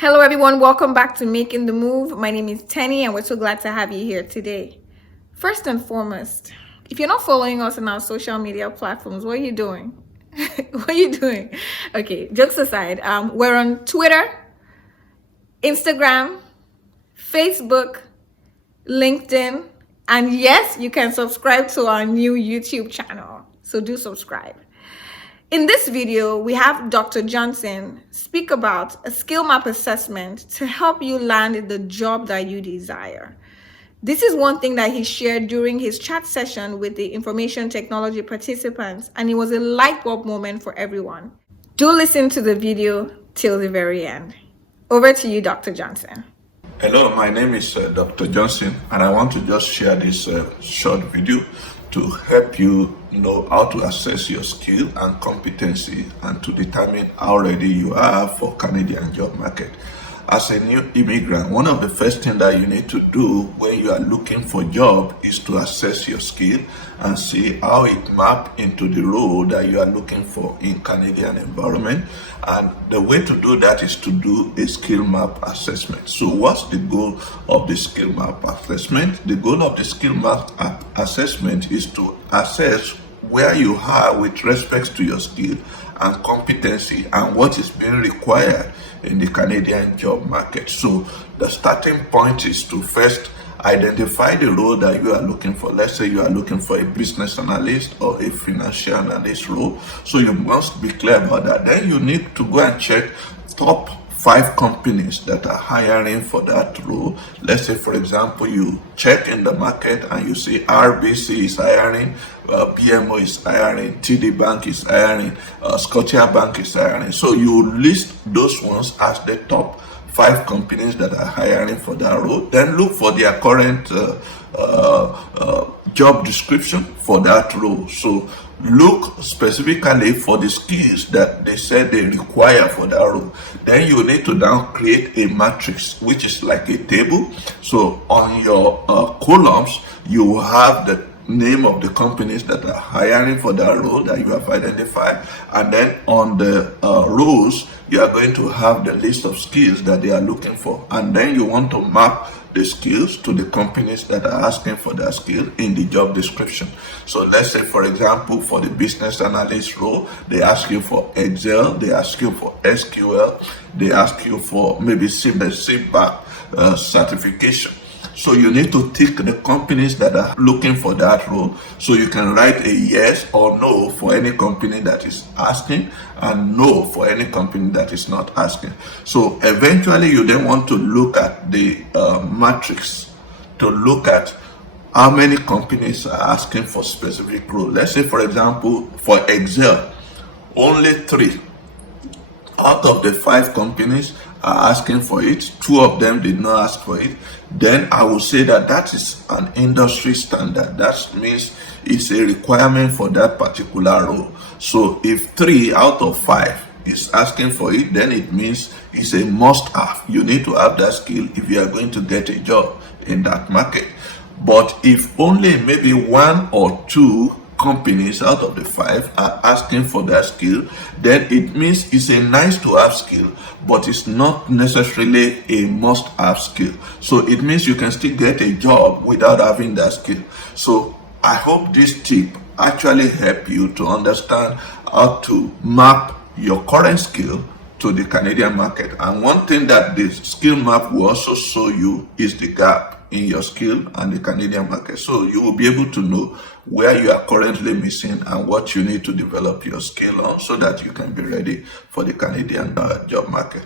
Hello, everyone. Welcome back to Making the Move. My name is Tenny, and we're so glad to have you here today. First and foremost, if you're not following us on our social media platforms, what are you doing? What are you doing? Okay, jokes aside, we're on Twitter, Instagram, Facebook, LinkedIn, and yes, you can subscribe to our new YouTube channel. So do subscribe. In this video, we have Dr. Johnson speak about a skill map assessment to help you land the job that you desire. This is one thing that he shared during his chat session with the information technology participants, and it was a light bulb moment for everyone. Do listen to the video till the very end. Over to you, Dr. Johnson. Hello, my name is Dr. Johnson, and I want to just share this short video to help you know how to assess your skill and competency and to determine how ready you are for Canadian job market. As a new immigrant, one of the first things that you need to do when you are looking for a job is to assess your skill and see how it maps into the role that you are looking for in Canadian environment. And the way to do that is to do a skill map assessment. So what's the goal of the skill map assessment? The goal of the skill map assessment is to assess where you are with respect to your skill and competency and what is being required in the Canadian job market. So the starting point is to first identify the role that you are looking for. Let's say you are looking for a business analyst or a financial analyst role. So you must be clear about that. Then you need to go and check top 5 companies that are hiring for that role. Let's say, for example, you check in the market and you see RBC is hiring, BMO is hiring, TD Bank is hiring, Scotiabank is hiring. So you list those ones as the top 5 companies that are hiring for that role. Then look for their current job description for that role. So look specifically for the skills that they said they require for that role. Then you need to now create a matrix, which is like a table. So on your columns, you have the name of the companies that are hiring for that role that you have identified, and then on the rows you are going to have the list of skills that they are looking for, and then you want to map the skills to the companies that are asking for that skill in the job description. So let's say, for example, for the business analyst role, they ask you for Excel, they ask you for SQL, they ask you for maybe CBAC certification. So you need to tick the companies that are looking for that role. So you can write a yes or no for any company that is asking and no for any company that is not asking. So eventually you then want to look at the matrix to look at how many companies are asking for specific role. Let's say, for example, for Excel, only 3 out of the 5 companies are asking for it. 2 of them did not ask for it. Then I will say that is an industry standard. That means it's a requirement for that particular role. So if 3 out of 5 is asking for it, then it means it's a must have. You need to have that skill if you are going to get a job in that market. But if only maybe 1 or 2 companies out of the 5 are asking for that skill, then it means it's a nice to have skill, but it's not necessarily a must have skill. So it means you can still get a job without having that skill. So I hope this tip actually help you to understand how to map your current skill to the Canadian market. And one thing that the skill map will also show you is the gap in your skill and the Canadian market. So you will be able to know where you are currently missing and what you need to develop your skill on so that you can be ready for the Canadian job market.